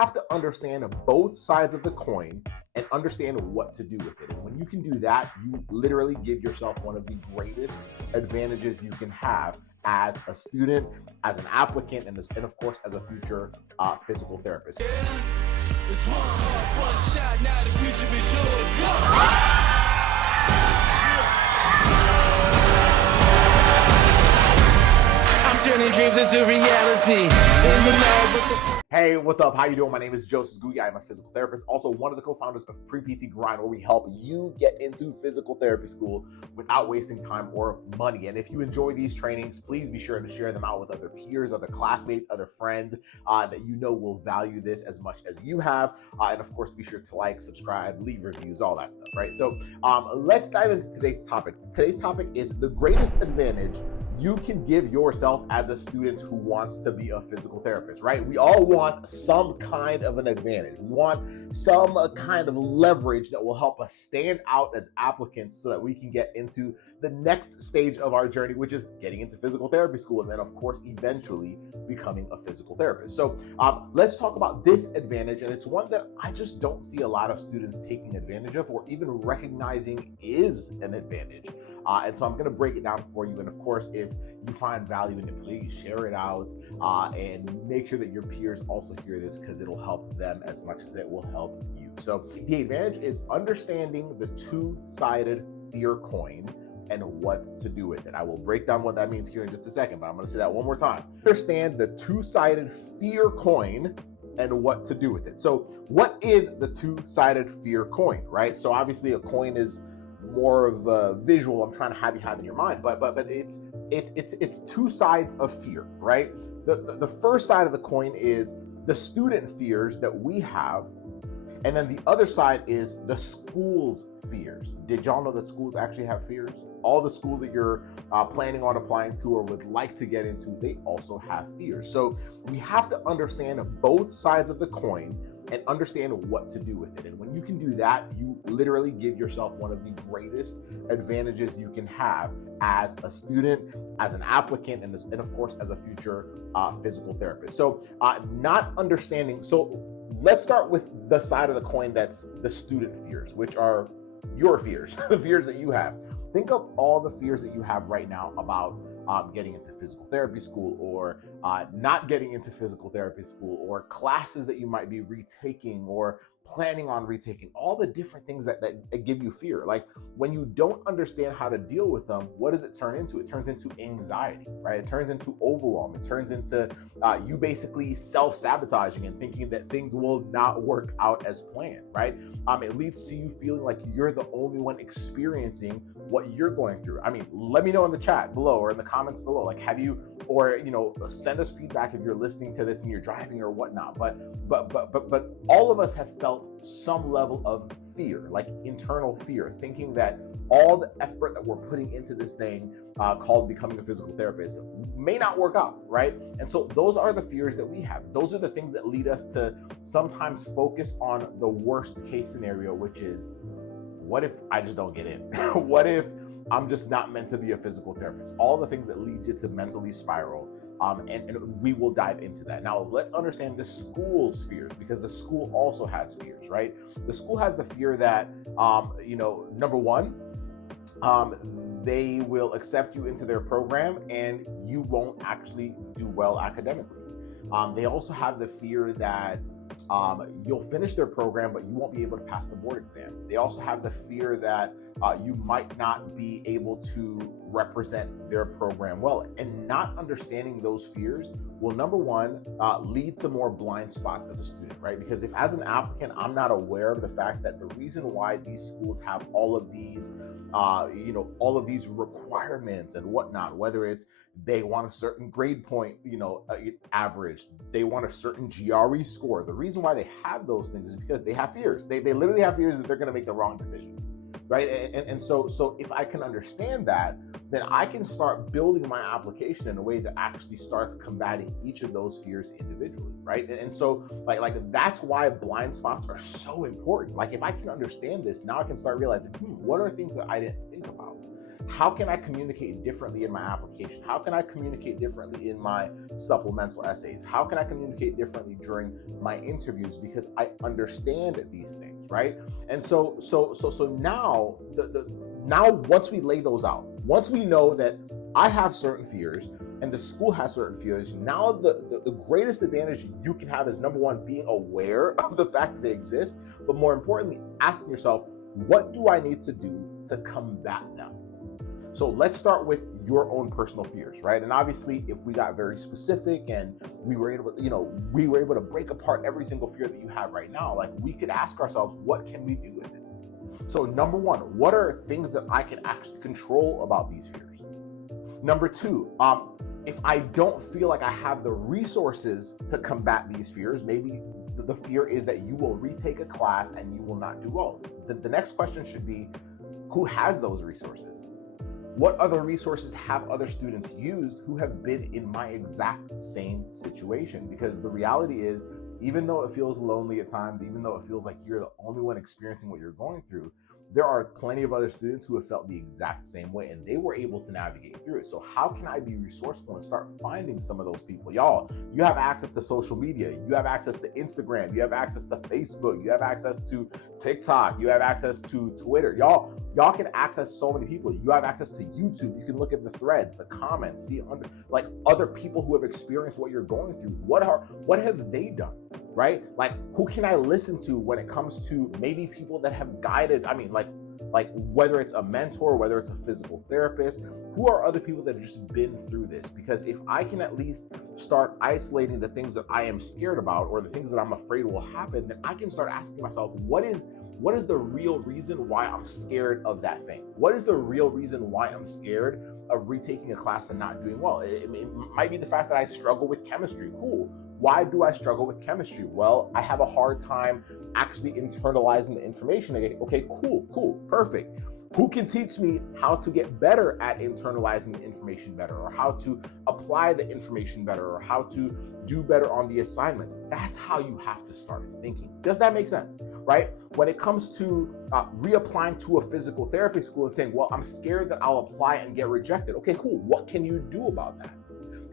have to understand both sides of the coin and understand what to do with it. And when you can do that, you literally give yourself one of the greatest advantages you can have as a student, as an applicant, and of course, as a future physical therapist. It's one shot, now the future is yours. Go! I'm turning dreams into reality. In the lab with the Hey, what's up? How you doing? My name is Joseph Ngugi. I'm a physical therapist, also one of the co-founders of Pre-PT Grind, where we help you get into physical therapy school without wasting time or money. And if you enjoy these trainings, please be sure to share them out with other peers, other classmates, other friends that you know will value this as much as you have. And of course, be sure to like, subscribe, leave reviews, all that stuff, right? So let's dive into today's topic. Today's topic is the greatest advantage you can give yourself as a student who wants to be a physical therapist, right? We all want some kind of an advantage. We want some kind of leverage that will help us stand out as applicants so that we can get into the next stage of our journey, which is getting into physical therapy school, and then of course, eventually becoming a physical therapist. So let's talk about this advantage, and it's one that I just don't see a lot of students taking advantage of or even recognizing is an advantage. And so I'm going to break it down for you. And of course, if you find value in it, please share it out and make sure that your peers also hear this, because it'll help them as much as it will help you. So the advantage is understanding the two-sided fear coin and what to do with it. I will break down what that means here in just a second, but I'm going to say that one more time. Understand the two-sided fear coin and what to do with it. So what is the two-sided fear coin, right? So obviously a coin is more of a visual I'm trying to have you have in your mind, but it's two sides of fear, right? The first side of the coin is the student fears that we have, and then the other side is the school's fears. Did y'all know that schools actually have fears? All the schools that you're planning on applying to or would like to get into, they also have fears. So we have to understand both sides of the coin and understand what to do with it. And when you can do that, you literally give yourself one of the greatest advantages you can have as a student, as an applicant, and of course, as a future physical therapist. So not understanding, so let's start with the side of the coin that's the student fears, which are your fears, the fears that you have. Think of all the fears that you have right now about getting into physical therapy school, or not getting into physical therapy school, or classes that you might be retaking or planning on retaking, all the different things that give you fear. Like when you don't understand how to deal with them, what does it turn into? It turns into anxiety, right? It turns into overwhelm. It turns into you basically self-sabotaging and thinking that things will not work out as planned, right? It leads to you feeling like you're the only one experiencing what you're going through. I mean, let me know in the chat below or in the comments below, like have you, or send us feedback if you're listening to this and you're driving or whatnot. But all of us have felt some level of fear, like internal fear, thinking that all the effort that we're putting into this thing called becoming a physical therapist may not work out, right? And so those are the fears that we have. Those are the things that lead us to sometimes focus on the worst case scenario, which is, what if I just don't get in? What if I'm just not meant to be a physical therapist? All the things that lead you to mentally spiral. And we will dive into that. Now, let's understand the school's fears, because the school also has fears, right? The school has the fear that, number one, they will accept you into their program and you won't actually do well academically. They also have the fear that you'll finish their program, but you won't be able to pass the board exam. They also have the fear that you might not be able to represent their program well. And not understanding those fears will, number one, lead to more blind spots as a student, right? Because if as an applicant, I'm not aware of the fact that the reason why these schools have all of these, all of these requirements and whatnot, whether it's they want a certain grade point, average, they want a certain GRE score. The reason why they have those things is because they have fears. They literally have fears that they're going to make the wrong decision. Right. And so if I can understand that, then I can start building my application in a way that actually starts combating each of those fears individually. Right. And so like that's why blind spots are so important. Like if I can understand this, now I can start realizing, what are things that I didn't think about? How can I communicate differently in my application? How can I communicate differently in my supplemental essays? How can I communicate differently during my interviews? Because I understand these things, right? And so now now once we lay those out, once we know that I have certain fears and the school has certain fears, now the greatest advantage you can have is, number one, being aware of the fact that they exist, but more importantly, asking yourself, what do I need to do to combat them? So let's start with your own personal fears, right? And obviously, if we got very specific and we were able to break apart every single fear that you have right now, like, we could ask ourselves, what can we do with it? So number one, what are things that I can actually control about these fears? Number two, if I don't feel like I have the resources to combat these fears, maybe the fear is that you will retake a class and you will not do well. The next question should be, who has those resources? What other resources have other students used who have been in my exact same situation? Because the reality is, even though it feels lonely at times, even though it feels like you're the only one experiencing what you're going through, there are plenty of other students who have felt the exact same way and they were able to navigate through it. So how can I be resourceful and start finding some of those people? Y'all, you have access to social media. You have access to Instagram. You have access to Facebook. You have access to TikTok. You have access to Twitter. Y'all can access so many people. You have access to YouTube. You can look at the threads, the comments, see like other people who have experienced what you're going through. What have they done? Right? Like, who can I listen to when it comes to maybe people that have guided, like whether it's a mentor, whether it's a physical therapist, who are other people that have just been through this? Because if I can at least start isolating the things that I am scared about or the things that I'm afraid will happen, then I can start asking myself, what is the real reason why I'm scared of that thing? What is the real reason why I'm scared of retaking a class and not doing well? It might be the fact that I struggle with chemistry. Cool. Why do I struggle with chemistry? Well, I have a hard time actually internalizing the information. Okay, cool, perfect. Who can teach me how to get better at internalizing the information better, or how to apply the information better, or how to do better on the assignments? That's how you have to start thinking. Does that make sense? Right? When it comes to reapplying to a physical therapy school and saying, well, I'm scared that I'll apply and get rejected. Okay, cool. What can you do about that?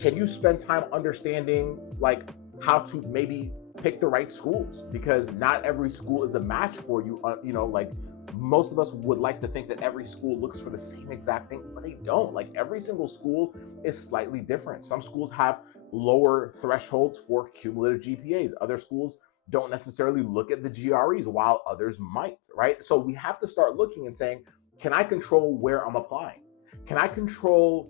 Can you spend time understanding like how to maybe pick the right schools? Because not every school is a match for you. Like, most of us would like to think that every school looks for the same exact thing, but they don't. Like, every single school is slightly different. Some schools have lower thresholds for cumulative GPAs. Other schools don't necessarily look at the GREs, while others might, right? So we have to start looking and saying, can I control where I'm applying? Can I control,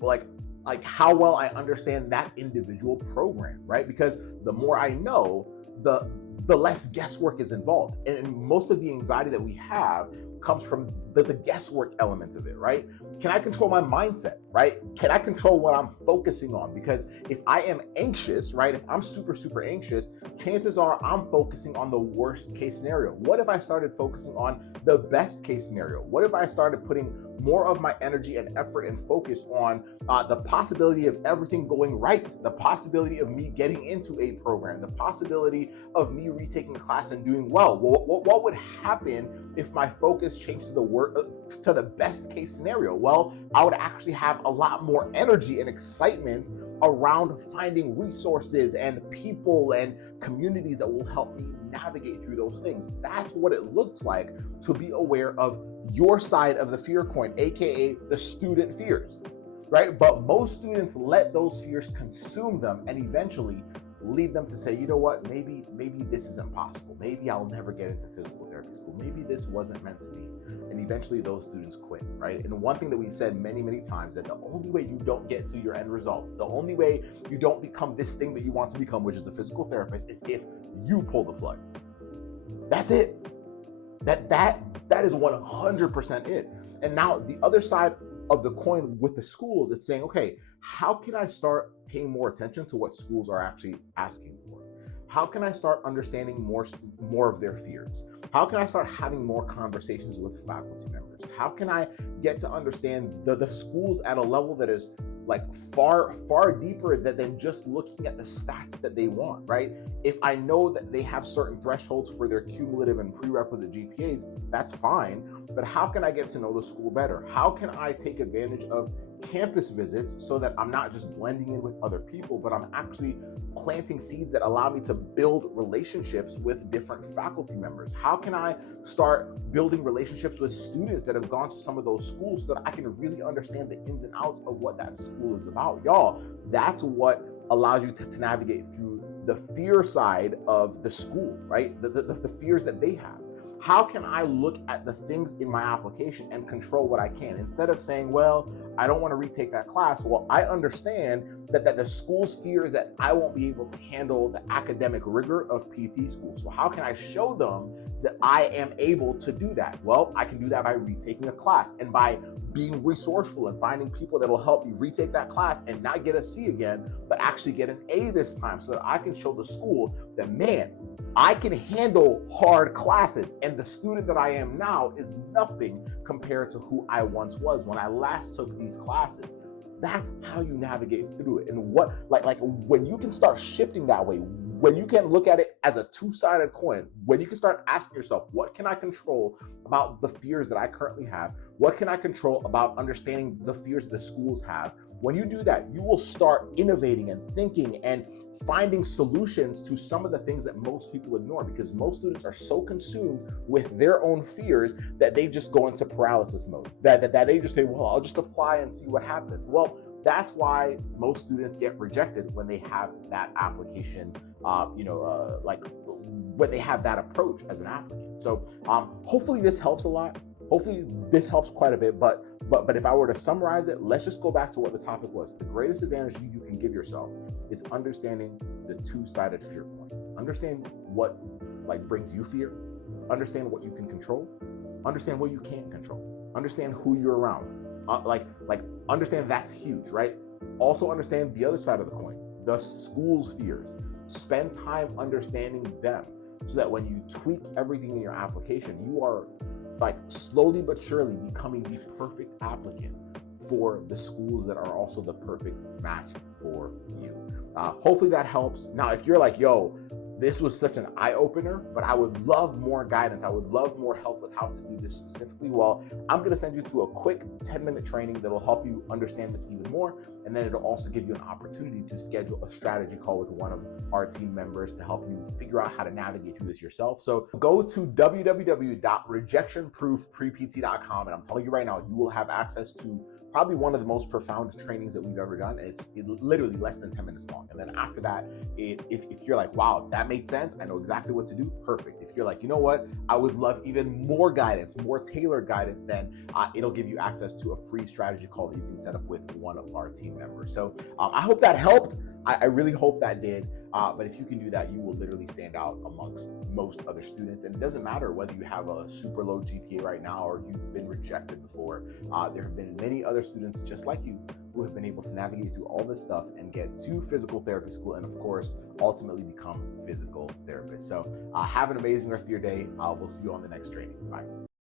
like how well I understand that individual program, right? Because the more I know, the less guesswork is involved. And most of the anxiety that we have comes from the guesswork element of it, right? Can I control my mindset, right? Can I control what I'm focusing on? Because if I am anxious, right? If I'm super, super anxious, chances are I'm focusing on the worst case scenario. What if I started focusing on the best case scenario? What if I started putting more of my energy and effort and focus on the possibility of everything going right, the possibility of me getting into a program, the possibility of me retaking a class and doing well? What would happen if my focus changed to the best case scenario? Well, I would actually have a lot more energy and excitement around finding resources and people and communities that will help me navigate through those things. That's what it looks like to be aware of your side of the fear coin, aka the student fears, right? But most students let those fears consume them and eventually lead them to say, you know what, maybe this isn't possible. Maybe I'll never get into physical therapy school. Maybe this wasn't meant to be. And eventually those students quit, right? And one thing that we've said many, many times, that the only way you don't get to your end result, the only way you don't become this thing that you want to become, which is a physical therapist, is if you pull the plug. That's it. That is 100% it. And now the other side of the coin with the schools, it's saying, okay, how can I start paying more attention to what schools are actually asking for? How can I start understanding more of their fears? How can I start having more conversations with faculty members? How can I get to understand the schools at a level that is like far deeper than just looking at the stats that they want, right? If I know that they have certain thresholds for their cumulative and prerequisite GPAs, that's fine. But how can I get to know the school better? How can I take advantage of campus visits so that I'm not just blending in with other people, but I'm actually planting seeds that allow me to build relationships with different faculty members? How can I start building relationships with students that have gone to some of those schools so that I can really understand the ins and outs of what that school is about? Y'all, that's what allows you to navigate through the fear side of the school, right? The fears that they have. How can I look at the things in my application and control what I can? Instead of saying, well, I don't want to retake that class. Well, I understand that the school's fear is that I won't be able to handle the academic rigor of PT school. So how can I show them that I am able to do that? Well, I can do that by retaking a class and by being resourceful and finding people that will help me retake that class and not get a C again, but actually get an A this time, so that I can show the school that, man, I can handle hard classes, and the student that I am now is nothing compared to who I once was when I last took these classes. That's how you navigate through it. And what, like when you can start shifting that way, when you can look at it as a two-sided coin, when you can start asking yourself, what can I control about the fears that I currently have? What can I control about understanding the fears the schools have? When you do that, you will start innovating and thinking and finding solutions to some of the things that most people ignore, because most students are so consumed with their own fears that they just go into paralysis mode, that they just say, well, I'll just apply and see what happens. Well, that's why most students get rejected when they have that application, like when they have that approach as an applicant. So hopefully this helps a lot. Hopefully this helps quite a bit, but if I were to summarize it, let's just go back to what the topic was. The greatest advantage you can give yourself is understanding the two-sided fear coin. Understand what brings you fear. Understand what you can control. Understand what you can't control. Understand who you're around. Understand that's huge, right? Also understand the other side of the coin, the school's fears. Spend time understanding them so that when you tweak everything in your application, you are slowly but surely becoming the perfect applicant for the schools that are also the perfect match for you. Hopefully that helps. Now, if you're like, yo, this was such an eye-opener, but I would love more guidance, I would love more help with how to do this specifically, well, I'm going to send you to a quick 10-minute training that will help you understand this even more, and then it'll also give you an opportunity to schedule a strategy call with one of our team members to help you figure out how to navigate through this yourself. So go to www.rejectionproofprept.com, and I'm telling you right now, you will have access to probably one of the most profound trainings that we've ever done. It's literally less than 10 minutes long. And then after that, if you're like, wow, that made sense, I know exactly what to do, perfect. If you're like, you know what, I would love even more guidance, more tailored guidance, then it'll give you access to a free strategy call that you can set up with one of our team members. So I hope that helped. I really hope that did. But if you can do that, you will literally stand out amongst most other students. And it doesn't matter whether you have a super low GPA right now or you've been rejected before. There have been many other students just like you who have been able to navigate through all this stuff and get to physical therapy school and, of course, ultimately become physical therapists. So have an amazing rest of your day. We'll see you on the next training. Bye.